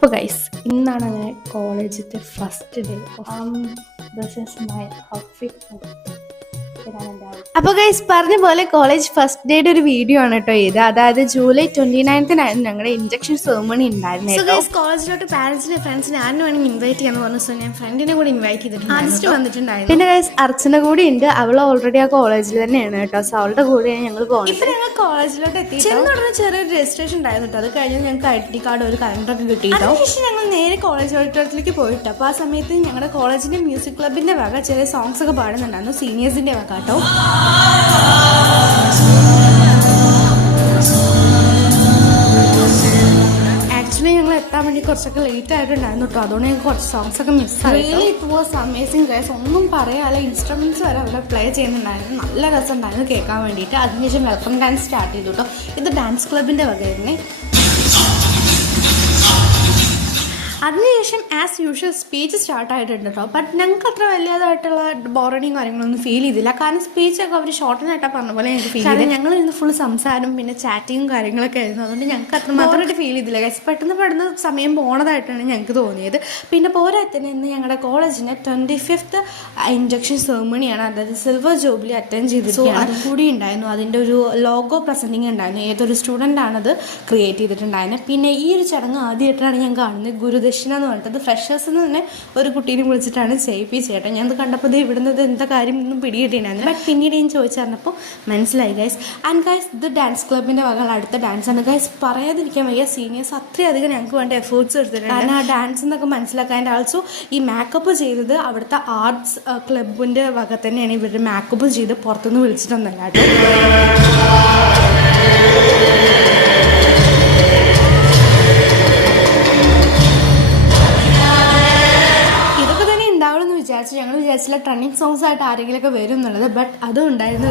അപ്പോൾ ഗൈസ് ഇന്നാണ് അങ്ങനെ കോളേജിലത്തെ first day. This is my outfit. അപ്പോൾ ഗൈസ് പറഞ്ഞ പോലെ കോളേജ് ഫസ്റ്റ് ഡേയുടെ ഒരു വീഡിയോ ആണ് കേട്ടോ ഇത്. അതായത് ജൂലൈ 29-നായിരുന്നു ഞങ്ങളുടെ ഇൻജക്ഷൻ സെറിമണി ഉണ്ടായിരുന്നത്. കോളേജിലോട്ട് പാരന്റ്സിനെ ഫ്രണ്ട്സിനെ ആരും വേണമെങ്കിൽ ഇൻവൈറ്റ് ചെയ്യാന്ന് പറഞ്ഞു. സോ ഞാൻ ഫ്രണ്ടിനെ കൂടി ഇൻവൈറ്റ് ചെയ്തിട്ടുണ്ടായിരുന്നു. പിന്നെ ഗൈസ് അർച്ചന കൂടി ഉണ്ട്. അവൾ ഓൾറെഡി ആ കോളേജിൽ തന്നെയാണ് കേട്ടോ. സോ അവളുടെ കൂടെയാണ് ഞങ്ങൾ പോകുന്നത്. ഇപ്പൊ ഞങ്ങൾ കോളേജിലോട്ട് എത്തി ചെറിയൊരു രജിസ്ട്രേഷൻ ഉണ്ടായിരുന്നു കേട്ടോ. അത് കഴിഞ്ഞ് ഞങ്ങൾക്ക് ഐഡന്റി കാർഡ് ഒരു കലണ്ടറൊക്കെ കിട്ടിയിട്ടോ. അതിനുശേഷം ഞങ്ങൾ നേരെ കോളേജ് ഓഡിറ്റോറിയത്തിലേക്ക് പോയിട്ട് അപ്പോൾ ആ സമയത്ത് ഞങ്ങളുടെ കോളേജിന്റെ മ്യൂസിക് ക്ലബിന്റെ വക ചെറിയ സോങ്സ് ഒക്കെ പാടുന്നുണ്ടായിരുന്നു. സീനിയേഴ്സിന്റെ വക കേട്ടോ. ആക്ച്വലി ഞങ്ങൾ എത്താൻ വേണ്ടി കുറച്ചൊക്കെ ലേറ്റ് ആയിട്ടുണ്ടായിരുന്നു കേട്ടോ. അതുകൊണ്ട് ഞങ്ങൾക്ക് കുറച്ച് സോങ്സ് ഒക്കെ മിസ്സായി. It was amazing guys. ഒന്നും പറയാല്ല, ഇൻസ്ട്രുമെന്റ്സ് വരെ അവിടെ പ്ലേ ചെയ്യുന്നുണ്ടായിരുന്നു. നല്ല രസമുണ്ടായിരുന്നു കേൾക്കാൻ വേണ്ടിയിട്ട്. അതിനുശേഷം വെൽക്കം ഡാൻസ് സ്റ്റാർട്ട് ചെയ്തു കേട്ടോ. ഇത് ഡാൻസ് ക്ലബിന്റെ വകയായിരുന്നേ. അതിനുശേഷം ആസ് യൂഷ്വൽ സ്പീച്ച് സ്റ്റാർട്ട് ആയിട്ടുണ്ട് കേട്ടോ. ബട്ട് ഞങ്ങൾക്ക് അത്ര വലിയതായിട്ടുള്ള ബോറടിയും കാര്യങ്ങളൊന്നും ഫീൽ ചെയ്തില്ല. കാരണം സ്പീച്ചൊക്കെ അവർ ഷോർട്ടനായിട്ടാണ് പറഞ്ഞ പോലെ ഞങ്ങൾക്ക് ഫീൽ ചെയ്തില്ല. ഞങ്ങൾ ഇന്ന് ഫുൾ സംസാരം പിന്നെ ചാറ്റിങ്ങും കാര്യങ്ങളൊക്കെ ആയിരുന്നു. അതുകൊണ്ട് ഞങ്ങൾക്ക് അത്ര മാത്രമായിട്ട് ഫീൽ ചെയ്തില്ല. പെട്ടെന്ന് സമയം പോണതായിട്ടാണ് ഞങ്ങൾക്ക് തോന്നിയത്. പിന്നെ പോരാത്തന്നെ ഇന്ന് ഞങ്ങളുടെ കോളേജിൻ്റെ 25th ഇൻജക്ഷൻ സെറിമണിയാണ്. അതായത് സിൽവർ ജൂബിലി അറ്റൻഡ് ചെയ്തിട്ട് അതും കൂടി ഉണ്ടായിരുന്നു. അതിൻ്റെ ഒരു ലോഗോ പ്രസൻറ്റിങ് ഉണ്ടായിരുന്നു. ഏതൊരു സ്റ്റുഡൻ്റ് ആണത് ക്രിയേറ്റ് ചെയ്തിട്ടുണ്ടായിരുന്നത്. പിന്നെ ഈ ഒരു ചടങ്ങ് ആദ്യമായിട്ടാണ് ഞാൻ കാണുന്നത്. ഗുരുദക്ഷിണ എന്ന് പറഞ്ഞിട്ട് ഫ്രഷേഴ്സ് എന്ന് തന്നെ ഒരു കുട്ടീനെ വിളിച്ചിട്ടാണ് ചെയ്യിപ്പിച്ചേട്ടോ. ഞാനത് കണ്ടപ്പോൾ ഇവിടുന്നത് എന്താ കാര്യം ഒന്നും പിടികിട്ടിണ്ടായിരുന്നു. ബട്ട് പിന്നീട് ഞാൻ ചോദിച്ചറിഞ്ഞപ്പോൾ മനസ്സിലായി ഗൈസ്. ആൻഡ് ഗൈസ് ഇത് ഡാൻസ് ക്ലബിൻ്റെ വകകൾ അടുത്ത ഡാൻസാണ് ഗൈസ്. പറയാതിരിക്കാൻ വയ്യ, സീനിയേഴ്സ് അത്രയധികം ഞങ്ങൾക്ക് വേണ്ട എഫേർട്സ് എടുത്തിട്ടുണ്ട്. കാരണം ആ ഡാൻസ് എന്നൊക്കെ മനസ്സിലാക്കാൻ. ആൾസോ ഈ മേക്കപ്പ് ചെയ്തത് അവിടുത്തെ ആർട്സ് ക്ലബിൻ്റെ വക തന്നെയാണ്. ഇവരുടെ മേക്കപ്പ് ചെയ്ത് പുറത്തുനിന്ന് വിളിച്ചിട്ടൊന്നല്ല കേട്ടോ. ഞങ്ങൾ വിചാരിച്ചില്ല ട്രെൻഡിങ് സോങ്സ് ആയിട്ട് ആരെങ്കിലുമൊക്കെ വരും എന്നുള്ളത്. ബട്ട് അതും ഉണ്ടായിരുന്നു.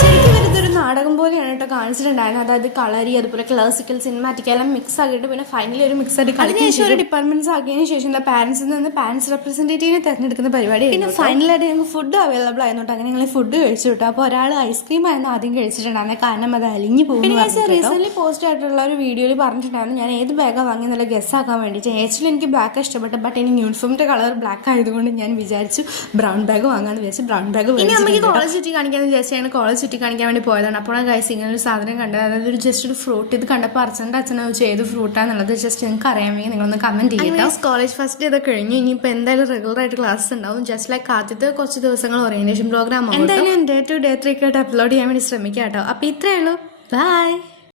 ശരിക്കും ഇതൊരു നാടകം പോലെയാണ് കേട്ടോ കാണിച്ചിട്ടുണ്ടായിരുന്നു. അതായത് കളരി, അതുപോലെ ക്ലാസിക്കൽ, സിനിമാറ്റിക് എല്ലാം മിക്സ് ആക്കിയിട്ട് പിന്നെ ഫൈനലി ഒരു മിക്സ് ആയിട്ട് അതിനുശേഷം ഒരു ഡിപ്പാർട്ട്മെന്റ്സ് ആക്കിയതിനു ശേഷം പാരന്റ്സിൽ നിന്ന് പാരന്റ്സ് റെപ്രസെന്റേറ്റീവിനെ തിരഞ്ഞെടുക്കുന്ന പരിപാടി. പിന്നെ ഫൈനലായിട്ട് ഞങ്ങൾക്ക് ഫുഡ് അവൈലബിൾ ആയിരുന്നു കേട്ടോ. അങ്ങനെ ഞങ്ങൾ ഫുഡ് കഴിച്ചു കിട്ടും. അപ്പോൾ ഒരാൾ ഐസ്ക്രീം ആയിരുന്നു ആദ്യം കഴിച്ചിട്ടുണ്ടായിരുന്നു. കാരണം അത് അലിഞ്ഞു പോകും. പിന്നെ റീസെന്റ് പോസ്റ്റ് ആയിട്ടുള്ള ഒരു വീഡിയോയിൽ പറഞ്ഞിട്ടുണ്ടായിരുന്നു ഞാൻ ഏത് ബാഗാണ് വാങ്ങി എന്നുള്ള ഗസ് ആക്കാൻ വേണ്ടിയിട്ട്. ആക്ച്വലി എനിക്ക് ബ്ലാക്ക് ഇഷ്ടപ്പെട്ടു. ബട്ട് എനിക്ക് യൂണിഫോമിന്റെ കളർ ബ്ലാക്ക് ആയതുകൊണ്ട് ഞാൻ വിചാരിച്ചു ബ്രൗൺ ബാഗ് വാങ്ങാന്ന് വിചാരിച്ചു. ബ്രൗൺ ബാഗ് കോളേജ് ചുറ്റി കാണിക്കാന്ന് വിചാരിച്ചാണ് കോളേജ് ചുറ്റി കാണിക്കാൻ വേണ്ടി പോയതാണ്. അപ്പോഴാണ് ഗൈസ് ഇങ്ങനെ ഒരു സാധനം കണ്ടത്. അതായത് ഒരു ജസ്റ്റ് ഒരു ഫ്രൂട്ട്. ഇത് കണ്ടപ്പോൾ അച്ഛനെ ചോദിച്ചു ഏത് ഫ്രൂട്ടാന്നുള്ളത് ജസ്റ്റ് നിങ്ങൾക്ക് അറിയാമെങ്കിൽ നിങ്ങളൊന്ന് കമന്റ് ചെയ്യാം. കോളേജ് ഫസ്റ്റ് ഡേ ഇതൊക്കെ കഴിഞ്ഞു. ഇനിയിപ്പോൾ എന്തായാലും റെഗുലർ ആയിട്ട് ക്ലാസ് ഉണ്ടാവും. ജസ്റ്റ് ലൈക്ക് ആദ്യത്തെ കുറച്ച് ദിവസങ്ങൾ ഓറിയന്റേഷൻ പ്രോഗ്രാം എന്തായാലും ഡേ 2 ഡേ 3 ആയിട്ട് അപ്ലോഡ് ചെയ്യാൻ വേണ്ടി ശ്രമിക്കാം കേട്ടോ. അപ്പോൾ ഇത്രയേ ഉള്ളൂ. ബൈ.